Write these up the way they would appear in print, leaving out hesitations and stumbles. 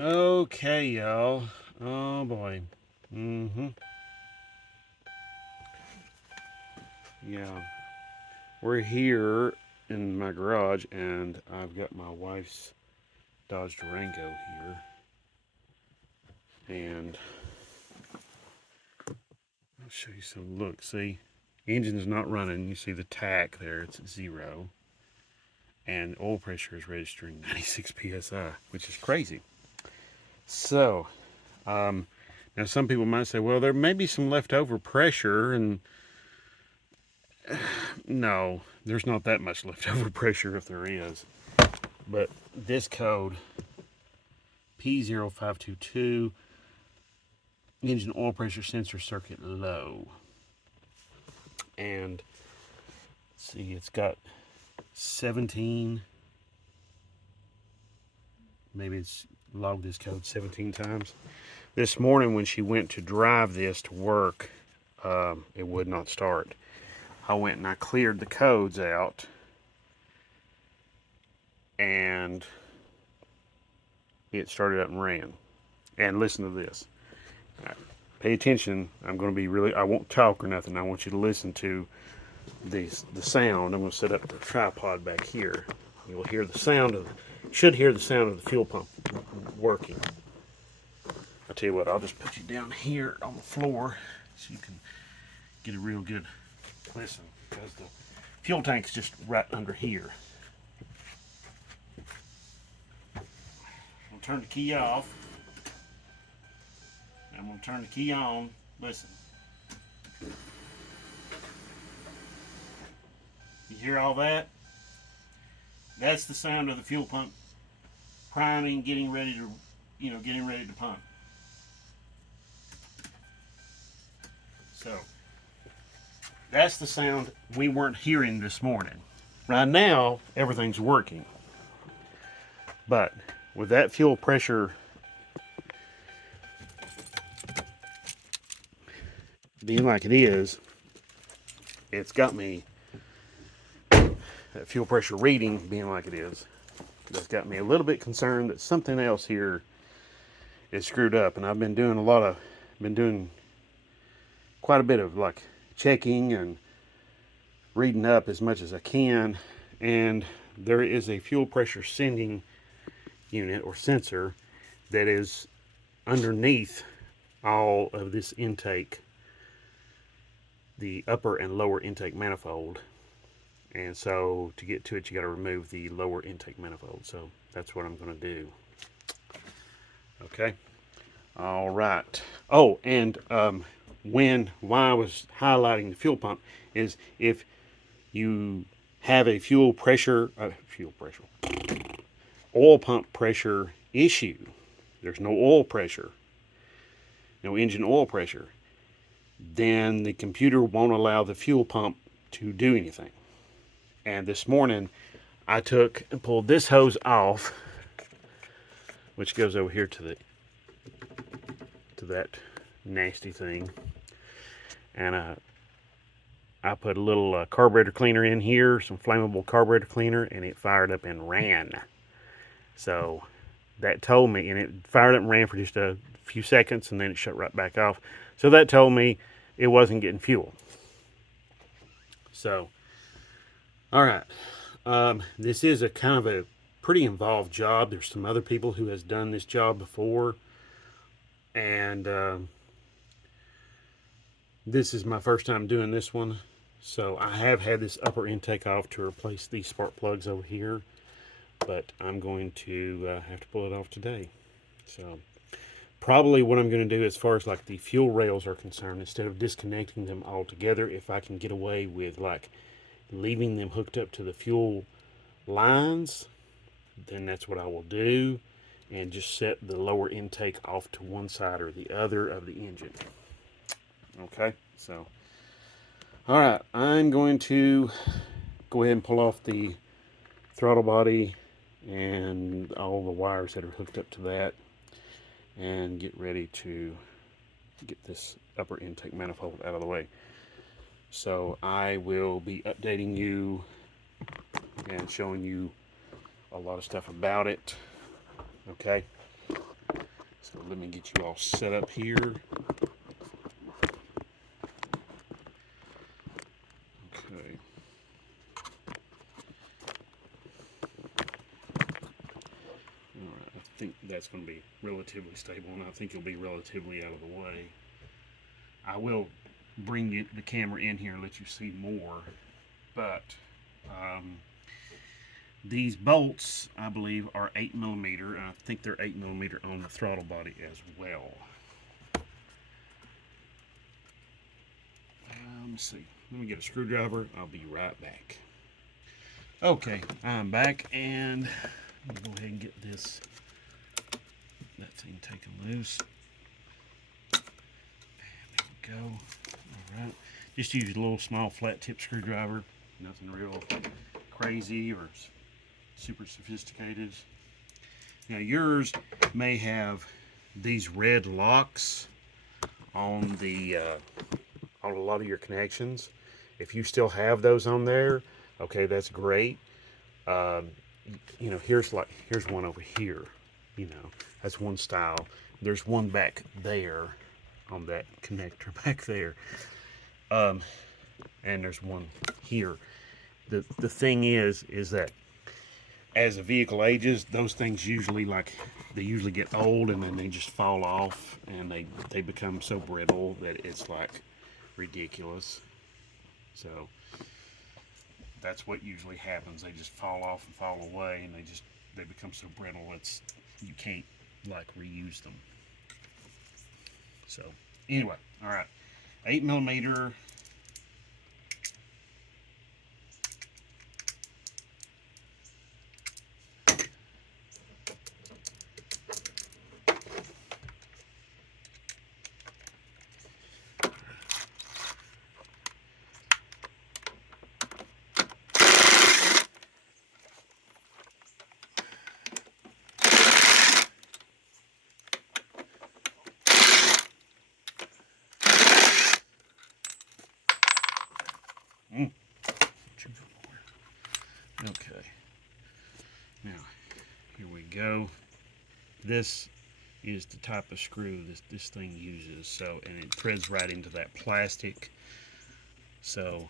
Okay, y'all. Oh boy. Yeah. We're here in my garage, and I've got my wife's Dodge Durango here. And I'll show you some. Look, see? Engine's not running. You see the tach there, it's at 0. And oil pressure is registering 96 psi, which is crazy. So, now some people might say, well, there may be some leftover pressure, and no, there's not that much leftover pressure if there is. But this code, P0522, engine oil pressure sensor circuit low. And see, it's got 17, maybe it's logged this code 17 times. This morning when she went to drive this to work, it would not start. I went and I cleared the codes out, and it started up and ran. And listen to this. Right, pay attention. I'm going to be really, I won't talk or nothing. I want you to listen to the sound. I'm going to set up the tripod back here. You'll hear the sound of, should hear the sound of the fuel pump working. I'll tell you what, I'll just put you down here on the floor so you can get a real good listen, because the fuel tank's just right under here. I'll turn the key off. I'm going to turn the key on. Listen. You hear all that? That's the sound of the fuel pump priming, getting ready to pump. So, that's the sound we weren't hearing this morning. Right now, everything's working. But with that fuel pressure being like it is, it's got me, that fuel pressure reading being like it is, that's got me a little bit concerned that something else here is screwed up. And I've been doing quite a bit of like checking and reading up as much as I can, and there is a fuel pressure sending unit or sensor that is underneath all of this intake, the upper and lower intake manifold. And so to get to it, you got to remove the lower intake manifold. So that's what I'm going to do. Okay. All right. Oh, and why I was highlighting the fuel pump is if you have a oil pump pressure issue, there's no oil pressure, no engine oil pressure, then the computer won't allow the fuel pump to do anything. And this morning I took and pulled this hose off, which goes over here to that nasty thing, and I put a little carburetor cleaner in here, some flammable carburetor cleaner, and it fired up and ran. So that told me, and it fired up and ran for just a few seconds, and then it shut right back off. So that told me it wasn't getting fuel. So, all right, this is a kind of a pretty involved job. There's some other people who has done this job before, and this is my first time doing this one. So I have had this upper intake off to replace these spark plugs over here, but I'm going to have to pull it off today. So probably what I'm going to do as far as like the fuel rails are concerned, instead of disconnecting them altogether, if I can get away with like leaving them hooked up to the fuel lines, then that's what I will do, and just set the lower intake off to one side or the other of the engine. Okay, so all right, I'm going to go ahead and pull off the throttle body and all the wires that are hooked up to that, and get ready to get this upper intake manifold out of the way. So I will be updating you and showing you a lot of stuff about it. Okay. So let me get you all set up here. Okay. Alright, I think that's going to be relatively stable, and I think you'll be relatively out of the way. I will bring the camera in here and let you see more, but these bolts, I believe, are 8mm, and I think they're 8mm on the throttle body as well. Let me see. Let me get a screwdriver. I'll be right back. Okay, I'm back, and I'm going to go ahead and get that thing taken loose. And there we go. All right. Just use a little small flat tip screwdriver. Nothing real crazy or super sophisticated. Now yours may have these red locks on on a lot of your connections. If you still have those on there, okay, that's great. You know, here's one over here. You know, that's one style. There's one back there on that connector back there, and there's one here. The thing is that as a vehicle ages, those things usually they usually get old, and then they just fall off, and they become so brittle that it's like ridiculous. So that's what usually happens. They just fall off and fall away, and they become so brittle you can't like reuse them. So anyway, all right, 8mm. Okay, now here we go. This is the type of screw this thing uses. So, and it threads right into that plastic. So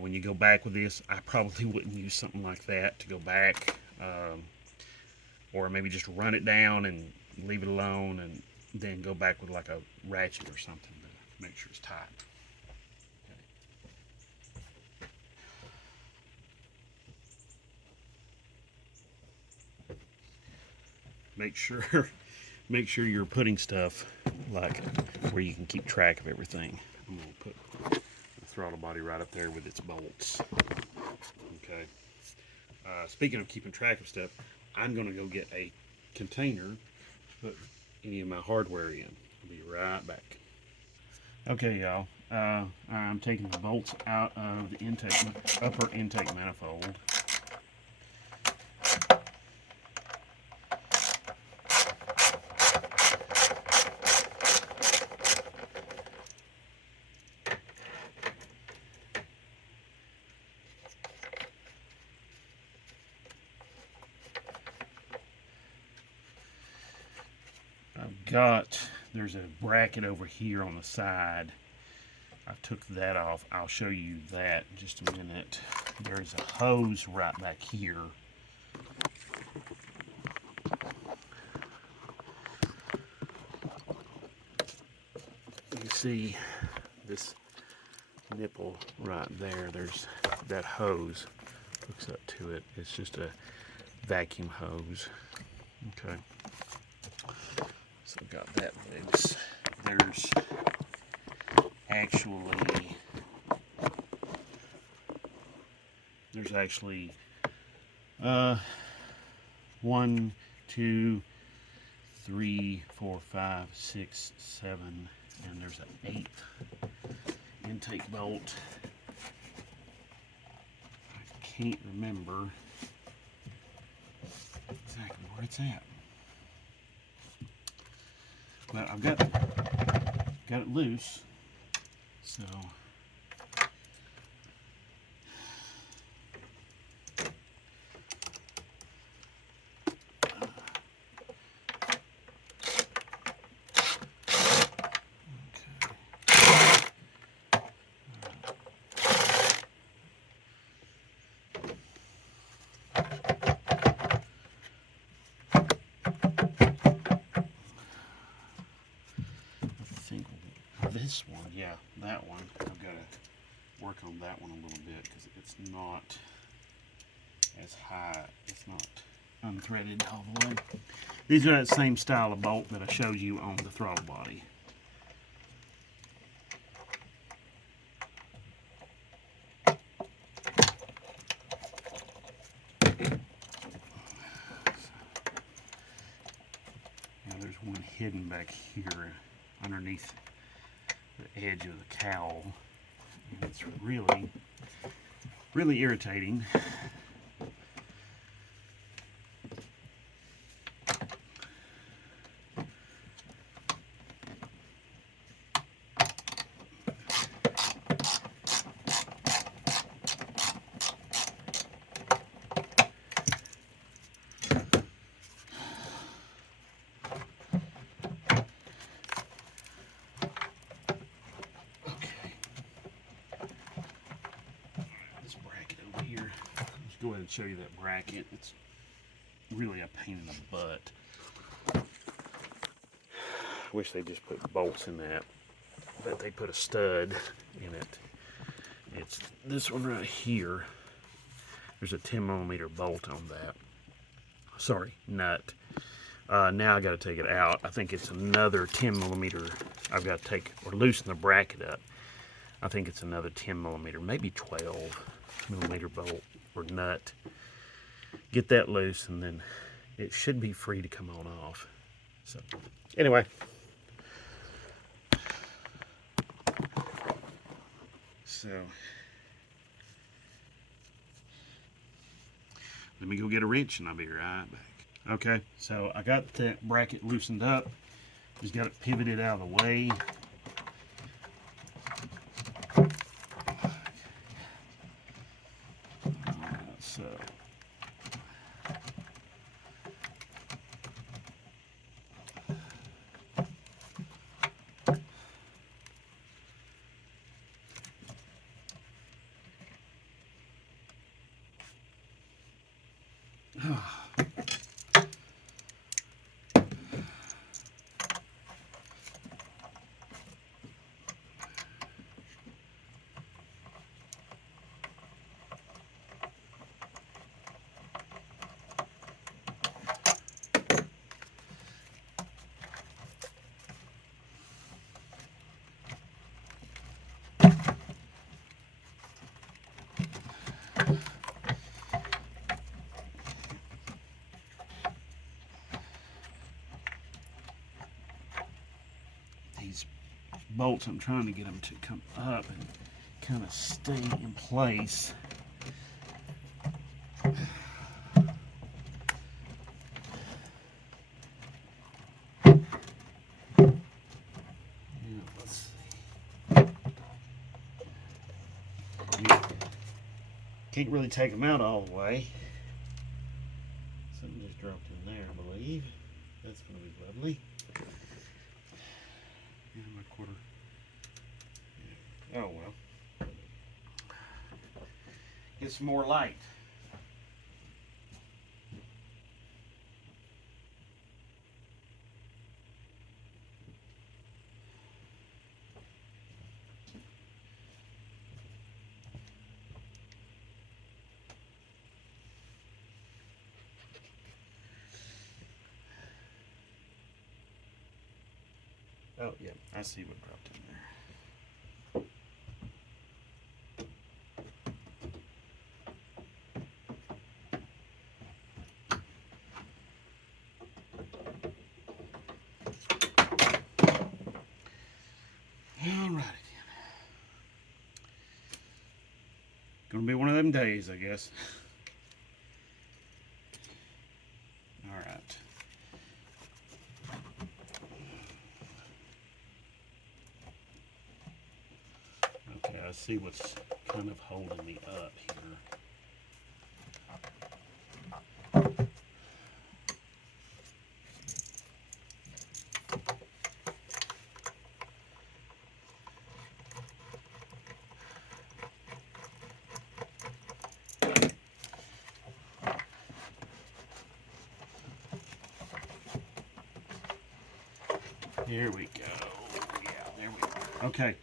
when you go back with this, I probably wouldn't use something like that to go back, or maybe just run it down and leave it alone, and then go back with like a ratchet or something to make sure it's tight. Make sure you're putting stuff like where you can keep track of everything. I'm going to put the throttle body right up there with its bolts. Okay. Speaking of keeping track of stuff, I'm going to go get a container to put any of my hardware in. I'll be right back. Okay, y'all. I'm taking the bolts out of the upper intake manifold. There's a bracket over here on the side. I took that off. I'll show you that in just a minute. There's a hose right back here. You see this nipple right there. There's that hose hooks up to it. It's just a vacuum hose. Okay. So I've got that loose. There's actually 1, 2, 3, 4, 5, 6, 7, and there's an 8th intake bolt. I can't remember exactly where it's at. But I've got it loose, so this one, yeah, that one. I've got to work on that one a little bit because it's not as high. It's not unthreaded all the way. These are that same style of bolt that I showed you on the throttle body. Now there's one hidden back here underneath the edge of the cowl. And it's really, really irritating. Go ahead and show you that bracket. It's really a pain in the butt. Wish they just put bolts in that, but they put a stud in it. It's this one right here. There's a 10mm bolt on that. Sorry, nut. Now I got to take it out. I think it's another 10mm. I've got to take or loosen the bracket up. I think it's another 10mm, maybe 12mm bolt or nut. Get that loose and then it should be free to come on off. So anyway, so let me go get a wrench and I'll be right back. Okay, so I got that bracket loosened up. Just got it pivoted out of the way. So these bolts, I'm trying to get them to come up and kind of stay in place. Can't really take them out all the way. Something just dropped in there, I believe. That's going to be lovely. Yeah, my quarter. Yeah. Oh well. Get some more light. Oh, yeah, I see what dropped in there. Alrighty then. Gonna be one of them days, I guess. Alright. Okay, I see what's kind of holding me up here. Here we go. Yeah, there we go. Okay,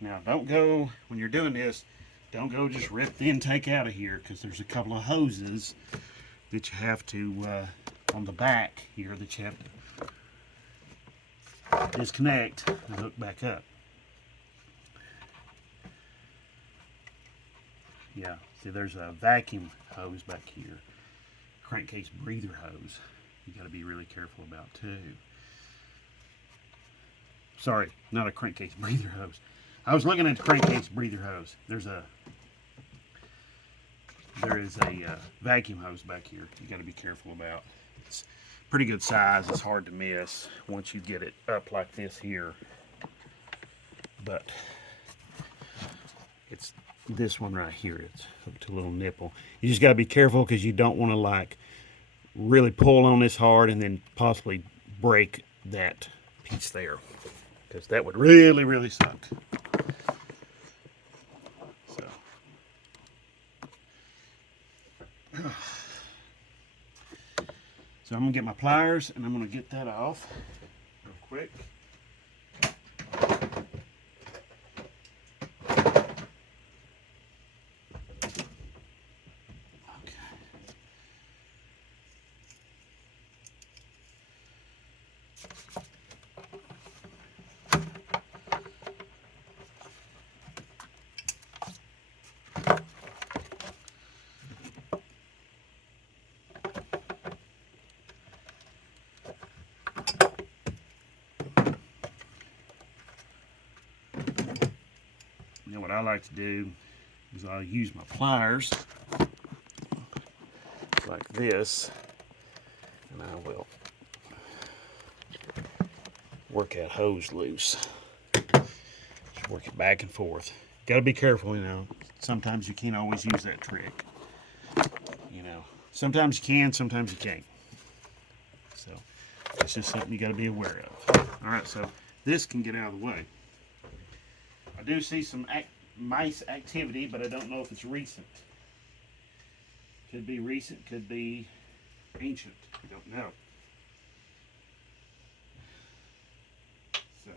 now don't go, when you're doing this, don't go just rip the intake out of here, because there's a couple of hoses that you have to, on the back here, that you have to disconnect and hook back up. Yeah, see there's a vacuum hose back here, crankcase breather hose. You got to be really careful about too. Sorry, not a crankcase breather hose. I was looking at the crankcase breather hose. There is a vacuum hose back here. You got to be careful about. It's pretty good size. It's hard to miss once you get it up like this here. But it's this one right here. It's hooked to a little nipple. You just got to be careful because you don't want to like really pull on this hard and then possibly break that piece there, because that would really, really suck. So I'm gonna get my pliers and I'm gonna get that off real quick. Now what I like to do is I'll use my pliers like this, and I will work that hose loose. Just work it back and forth. Got to be careful, you know. Sometimes you can't always use that trick. You know, sometimes you can, sometimes you can't. So it's just something you got to be aware of. All right, so this can get out of the way. I do see some mice activity, but I don't know if it's recent. Could be recent, could be ancient. I don't know. So,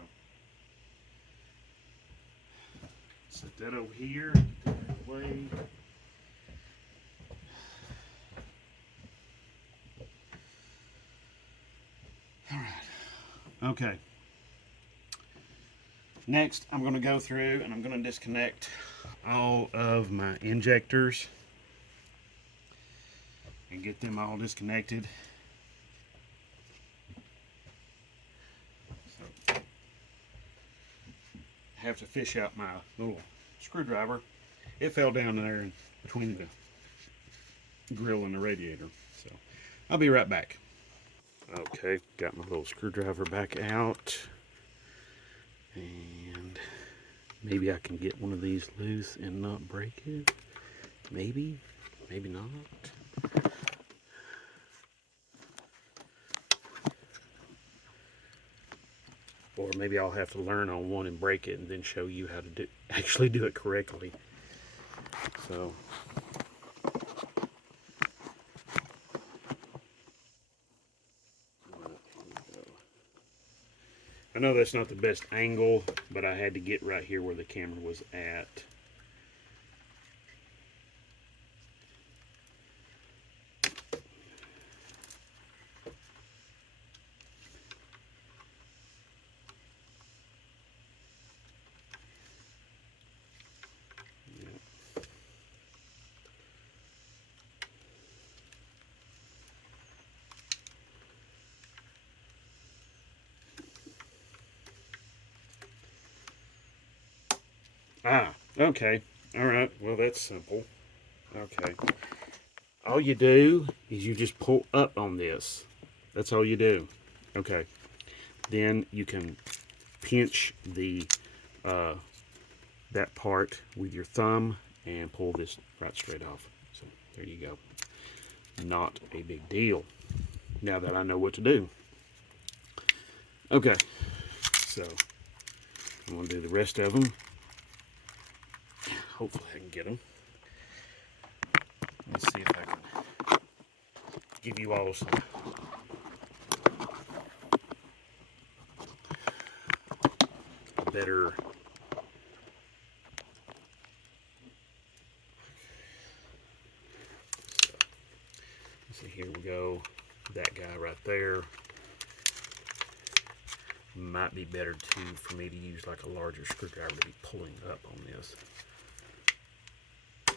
set that over here, get that out of the way. All right. Okay. Next, I'm going to go through and I'm going to disconnect all of my injectors and get them all disconnected. So, I have to fish out my little screwdriver. It fell down there in between the grill and the radiator. So, I'll be right back. Okay, got my little screwdriver back out. And maybe I can get one of these loose and not break it. Maybe, maybe not. Or maybe I'll have to learn on one and break it and then show you how to actually do it correctly. So I know that's not the best angle, but I had to get right here where the camera was at. Ah, okay. All right. Well, that's simple. Okay. All you do is you just pull up on this. That's all you do. Okay. Then you can pinch the that part with your thumb and pull this right straight off. So there you go. Not a big deal. Now that I know what to do. Okay. So I'm going to do the rest of them. Hopefully I can get them. Let's see if I can give you all some better that guy right there. Might be better too for me to use like a larger screwdriver to be pulling up on this. I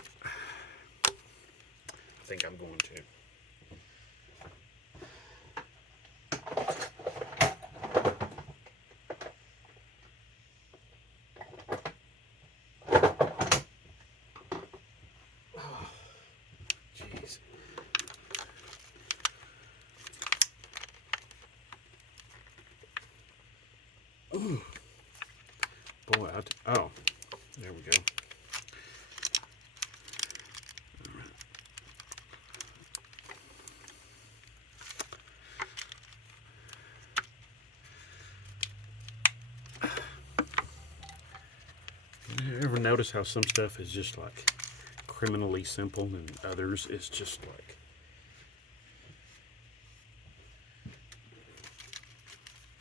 think I'm going to. Oh, jeez. Ooh. Boy, oh, there we go. Ever notice how some stuff is just like criminally simple and others is just like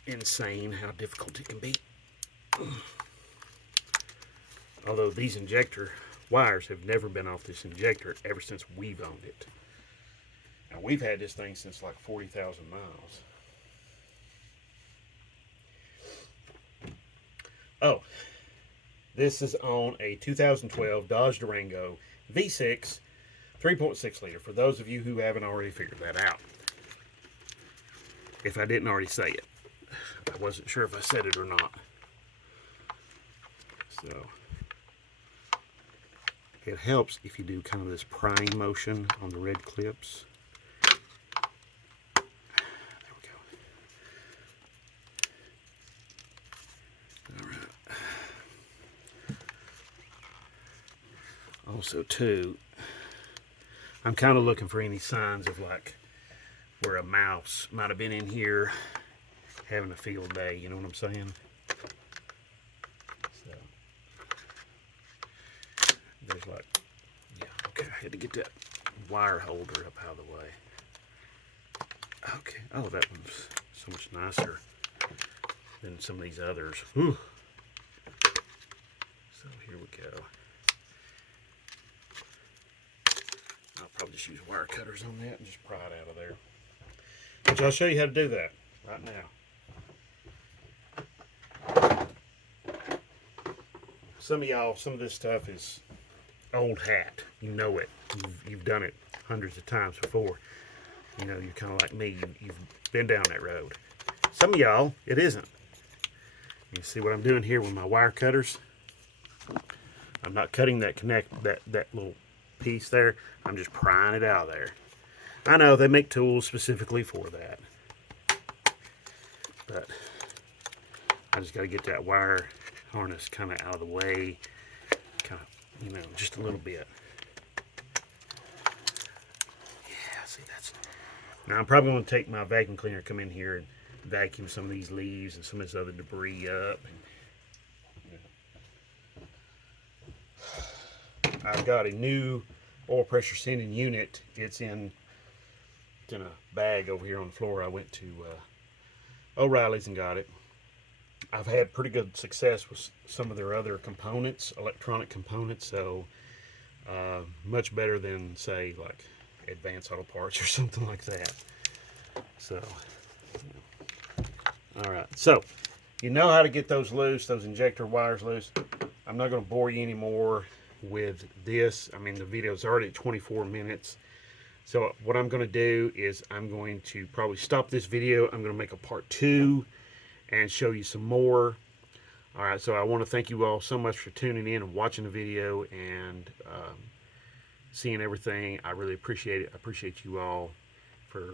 insane how difficult it can be? Although these injector wires have never been off this injector ever since we've owned it. Now we've had this thing since like 40,000 miles. Oh, this is on a 2012 Dodge Durango V6 3.6 liter, for those of you who haven't already figured that out. If I didn't already say it. I wasn't sure if I said it or not. So it helps if you do kind of this prying motion on the red clips. There we go. All right. Also too, I'm kind of looking for any signs of like where a mouse might have been in here having a field day, you know what I'm saying? So there's like, yeah, okay, I had to get that wire holder up out of the way. Okay, oh, that one's so much nicer than some of these others. Whew. So here we go. I'll probably just use wire cutters on that and just pry it out of there. Which I'll show you how to do that right now. Some of y'all, some of this stuff is old hat. You know it. You've done it hundreds of times before. You know, you're kind of like me. You've been down that road. Some of y'all, it isn't. You see what I'm doing here with my wire cutters? I'm not cutting that that little piece there. I'm just prying it out of there. I know they make tools specifically for that, but I just got to get that wire harness kind of out of the way, kind of, you know, just a little bit. Yeah, see, that's. Now I'm probably going to take my vacuum cleaner, come in here and vacuum some of these leaves and some of this other debris up. And, I've got a new oil pressure sending unit. It's in a bag over here on the floor. I went to O'Reilly's and got it. I've had pretty good success with some of their other components, electronic components, so much better than, say, like Advanced Auto Parts or something like that. So, all right. So, you know how to get those loose, those injector wires loose. I'm not going to bore you anymore with this. I mean, the video is already at 24 minutes. So what I'm going to do is I'm going to probably stop this video. I'm going to make a part 2 and show you some more. All right, so I want to thank you all so much for tuning in and watching the video and seeing everything. I really appreciate it. I appreciate you all for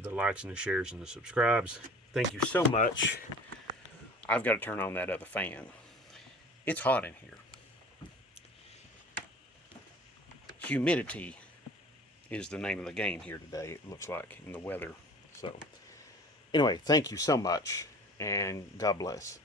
the likes and the shares and the subscribes. Thank you so much. I've got to turn on that other fan. It's hot in here. Humidity is the name of the game here today, it looks like, in the weather. So anyway, thank you so much, and God bless.